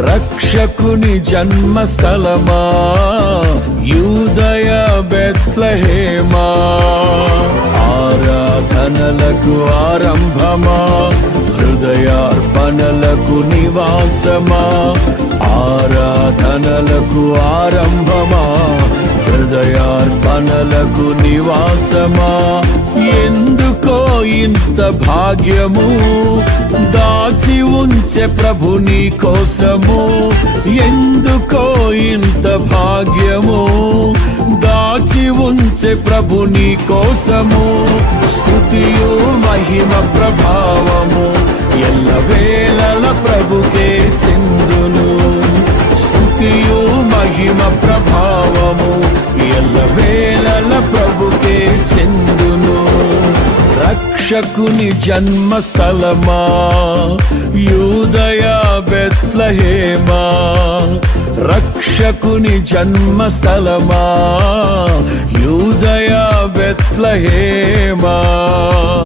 రక్షకుని జన్మస్థలమా, యూదయ బెత్లెహేమా. ఆరాధనలకు ఆరంభమా, హృదయార్పణలకు నివాసమా. ఆరాధనలకు ఆరంభమా, హృదయార్పణలకు నివాసమా. ఎందుకో ఇంత భాగ్యము దాచి ఉంచే ప్రభు నీ కోసము. ఎందుకో ఇంత భాగ్యము దాచి ఉంచే ప్రభు నీ కోసము. స్తుతియు మహిమ ప్రభావము ఎల్లవేళల ప్రభుకే చెందును. స్తుతియు మహిమ ప్రభావము ఎల్లవేళల ప్రభుకే చెందును. రక్షకుని జన్మస్థలమా, యూదయ బెత్లెహేమా. రక్షకుని జన్మస్థలమా, యూదయ బెత్లెహేమా.